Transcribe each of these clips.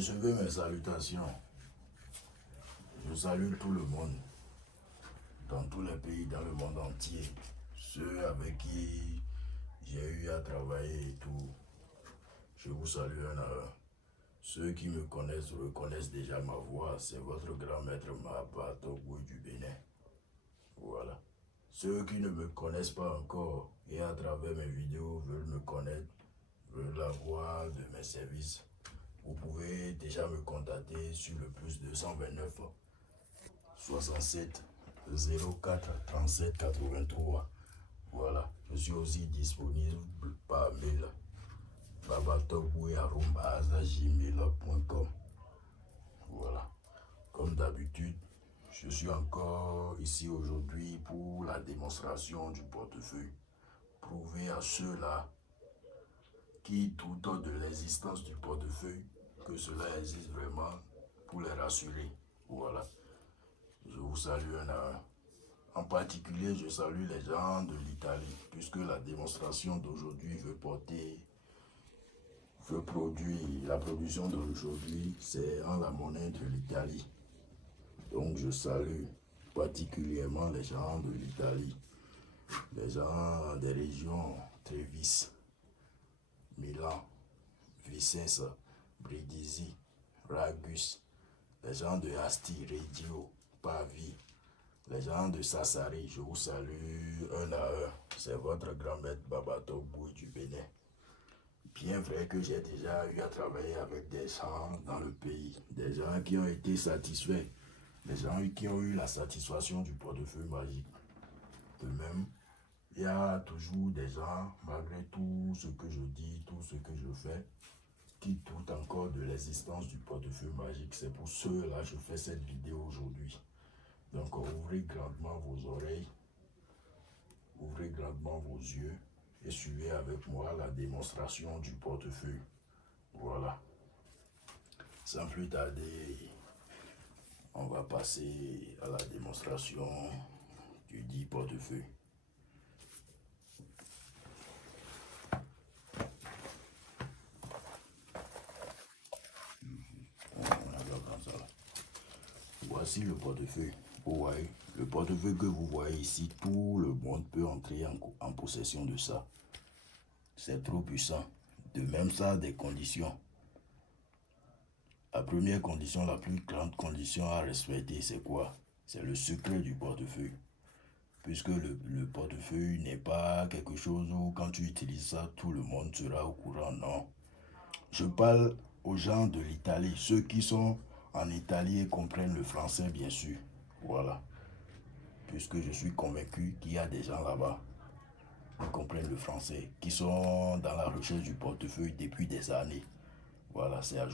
Recevez mes salutations. Je salue tout le monde, dans tous les pays, dans le monde entier. Ceux avec qui j'ai eu à travailler et tout. Je vous salue un à un. Ceux qui me connaissent reconnaissent déjà ma voix. C'est votre grand maître Mahaba Togboui du Bénin. Voilà. Ceux qui ne me connaissent pas encore et à travers mes vidéos veulent me connaître, veulent la voix de mes services, vous pouvez déjà me contacter sur le plus 229 67 04 37 83. Voilà. Je suis aussi disponible par mail babatogboui@gmail.com. Voilà. Comme d'habitude, je suis encore ici aujourd'hui pour la démonstration du portefeuille. Prouver à ceux-là qui doutent de l'existence du portefeuille que cela existe vraiment, pour les rassurer. Voilà. Je vous salue un à un. En particulier, je salue les gens de l'Italie, puisque la démonstration d'aujourd'hui la production d'aujourd'hui, c'est en la monnaie de l'Italie. Donc je salue particulièrement les gens de l'Italie, les gens des régions Trévis, Milan, Vicenza, Brindisi, Ragus, les gens de Asti, Reggio, Pavie, les gens de Sassari, je vous salue un à un. C'est votre grand-maître Baba Togboui du Bénin. Bien vrai que j'ai déjà eu à travailler avec des gens dans le pays, des gens qui ont été satisfaits, des gens qui ont eu la satisfaction du portefeuille magique. De même, il y a toujours des gens, malgré tout ce que je dis, tout ce que je fais, qui doutent encore de l'existence du portefeuille magique. C'est pour ceux-là que je fais cette vidéo aujourd'hui. Donc ouvrez grandement vos oreilles, ouvrez grandement vos yeux et suivez avec moi la démonstration du portefeuille. Voilà. Sans plus tarder, on va passer à la démonstration du dit portefeuille. Voici le portefeuille. Vous voyez, le portefeuille que vous voyez ici, tout le monde peut entrer en possession de ça. C'est trop puissant. De même, ça a des conditions. La première condition, la plus grande condition à respecter, c'est quoi? C'est le secret du portefeuille. Puisque le portefeuille n'est pas quelque chose où quand tu utilises ça, tout le monde sera au courant. Non. Je parle aux gens de l'Italie, ceux qui sont en Italie et comprennent le français, bien sûr. Voilà. Puisque je suis convaincu qu'il y a des gens là-bas qui comprennent le français, qui sont dans la recherche du portefeuille depuis des années. Voilà, c'est à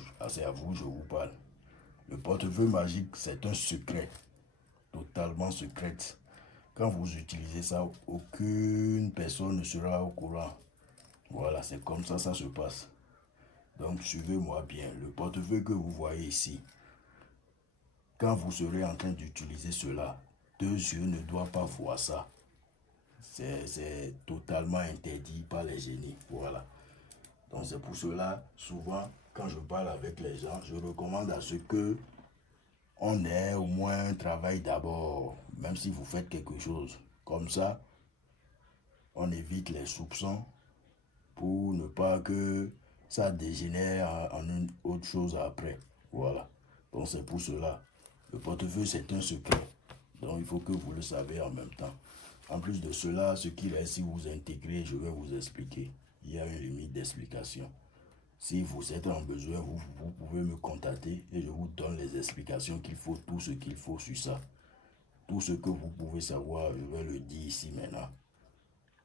vous que je vous parle. Le portefeuille magique, c'est un secret, totalement secret. Quand vous utilisez ça, aucune personne ne sera au courant. Voilà, c'est comme ça se passe. Donc, suivez-moi bien. Le portefeuille que vous voyez ici, quand vous serez en train d'utiliser cela, deux yeux ne doivent pas voir ça. C'est totalement interdit par les génies. Voilà. Donc, c'est pour cela, souvent, quand je parle avec les gens, je recommande à ce que on ait au moins un travail d'abord, même si vous faites quelque chose. Comme ça, on évite les soupçons pour ne pas que ça dégénère en une autre chose après. Voilà. Donc c'est pour cela. Le portefeuille, c'est un secret. Donc il faut que vous le savez en même temps. En plus de cela, ce qui reste, si vous intégrez, je vais vous expliquer. Il y a une limite d'explication. Si vous êtes en besoin, vous pouvez me contacter et je vous donne les explications qu'il faut, tout ce qu'il faut sur ça. Tout ce que vous pouvez savoir, je vais le dire ici maintenant.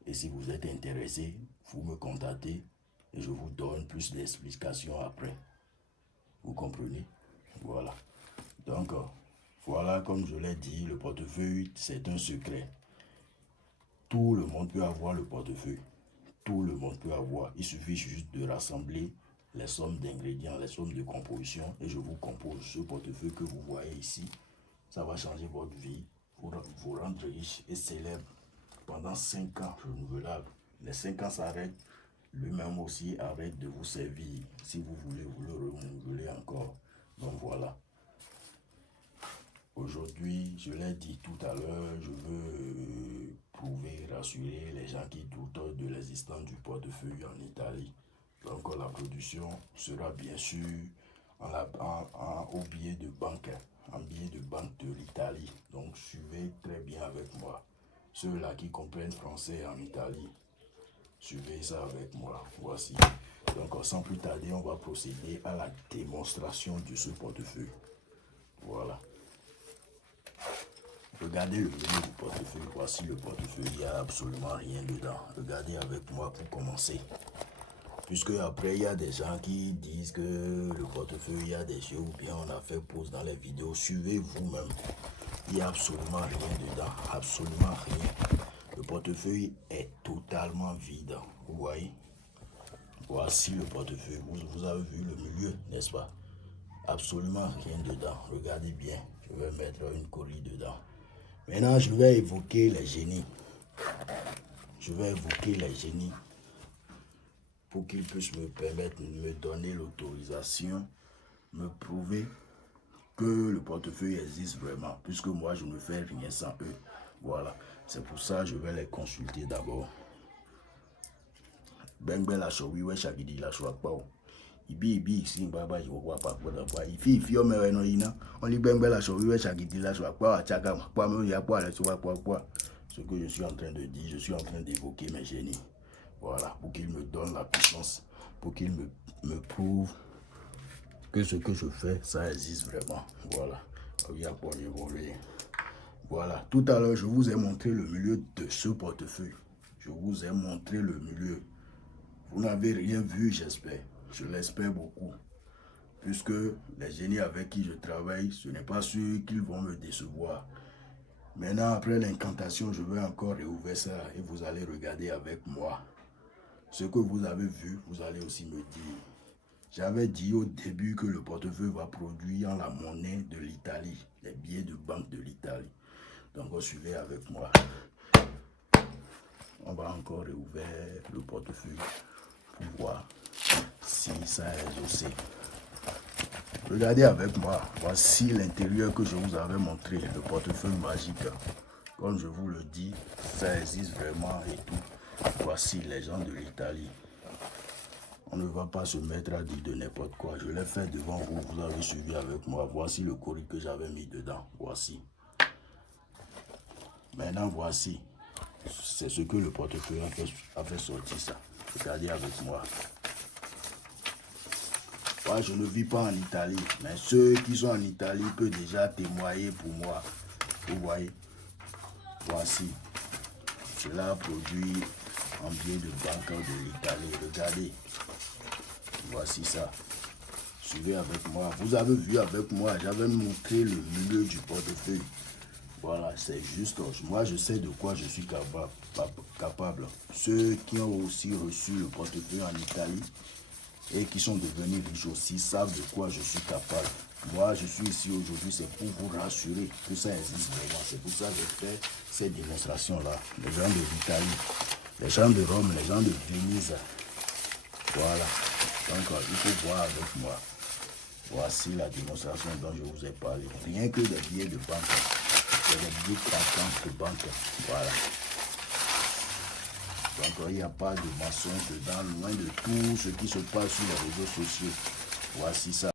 Et si vous êtes intéressé, vous me contactez et je vous donne plus d'explications après. Vous comprenez? Voilà. Donc, voilà, comme je l'ai dit, le portefeuille, c'est un secret. Tout le monde peut avoir le portefeuille. Tout le monde peut avoir. Il suffit juste de rassembler les sommes d'ingrédients, les sommes de composition et je vous compose ce portefeuille que vous voyez ici. Ça va changer votre vie, vous rendre riche et célèbre pendant 5 ans renouvelables. Les 5 ans s'arrêtent, lui-même aussi arrête de vous servir. Si vous voulez vous le renouveler encore. Donc voilà. Aujourd'hui, je l'ai dit tout à l'heure, je veux prouver, rassurer les gens qui doutent de l'existence du portefeuille en Italie. Donc la production sera bien sûr au billet de banque, en billet de banque de l'Italie. Donc suivez très bien avec moi. Ceux-là qui comprennent français en Italie, suivez ça avec moi. Voici. Donc sans plus tarder, on va procéder à la démonstration de ce portefeuille. Voilà. Regardez le menu du portefeuille. Voici le portefeuille. Il n'y a absolument rien dedans. Regardez avec moi pour commencer. Puisque après, il y a des gens qui disent que le portefeuille, il y a des jeux ou bien on a fait pause dans les vidéos. Suivez vous-même. Il n'y a absolument rien dedans. Absolument rien. Le portefeuille est totalement vide. Vous voyez? Voici le portefeuille. Vous avez vu le milieu, n'est-ce pas? Absolument rien dedans. Regardez bien. Je vais mettre une colis dedans. Maintenant, je vais évoquer les génies. Je vais évoquer les génies pour qu'ils puissent me permettre de me donner l'autorisation, me prouver que le portefeuille existe vraiment, puisque moi, je ne fais rien sans eux. Voilà. C'est pour ça que je vais les consulter d'abord. Bengue la choui, ouais, chagidi la choua pao. Ibi ici, baba, je vois pas quoi d'abord. Ifi, on me non ina. On lit bengue la choui, ouais, chagidi la choua pao, à chaga, quoi, me y a quoi, la choua quoi. Ce que je suis en train de dire, je suis en train d'évoquer mes génies. Voilà, pour qu'ils me donnent la puissance, pour qu'ils me prouvent que ce que je fais, ça existe vraiment. Voilà. Voilà, tout à l'heure, je vous ai montré le milieu de ce portefeuille. Je vous ai montré le milieu. Vous n'avez rien vu, j'espère. Je l'espère beaucoup. Puisque les génies avec qui je travaille, ce n'est pas sûr qu'ils vont me décevoir. Maintenant, après l'incantation, je vais encore réouvrir ça et vous allez regarder avec moi. Ce que vous avez vu, vous allez aussi me dire. J'avais dit au début que le portefeuille va produire la monnaie de l'Italie, les billets de banque de l'Italie. Donc, suivez avec moi. On va encore réouvrir le portefeuille pour voir si ça est exaucé. Regardez avec moi. Voici l'intérieur que je vous avais montré, le portefeuille magique. Comme je vous le dis, ça existe vraiment et tout. Voici les gens de l'Italie. On ne va pas se mettre à dire de n'importe quoi. Je l'ai fait devant vous. Vous avez suivi avec moi. Voici le colis que j'avais mis dedans. Voici. Maintenant, voici. C'est ce que le portefeuille a fait sortir ça. Regardez avec moi. Moi, je ne vis pas en Italie. Mais ceux qui sont en Italie peuvent déjà témoigner pour moi. Vous voyez. Voici. Cela produit en billet de banque de l'Italie. Regardez. Voici ça. Suivez avec moi. Vous avez vu avec moi, j'avais montré le milieu du portefeuille. Voilà, c'est juste. Moi, je sais de quoi je suis capable. Ceux qui ont aussi reçu le portefeuille en Italie et qui sont devenus riches aussi savent de quoi je suis capable. Moi, je suis ici aujourd'hui, c'est pour vous rassurer que ça existe vraiment. C'est pour ça que je fais cette démonstration-là. Les gens de l'Italie, les gens de Rome, les gens de Venise. Voilà. Donc, il faut voir avec moi. Voici la démonstration dont je vous ai parlé. Rien que des billets de banque. C'est des billets de banque. Voilà. Donc, il n'y a pas de mensonge dedans, loin de tout ce qui se passe sur les réseaux sociaux. Voici ça.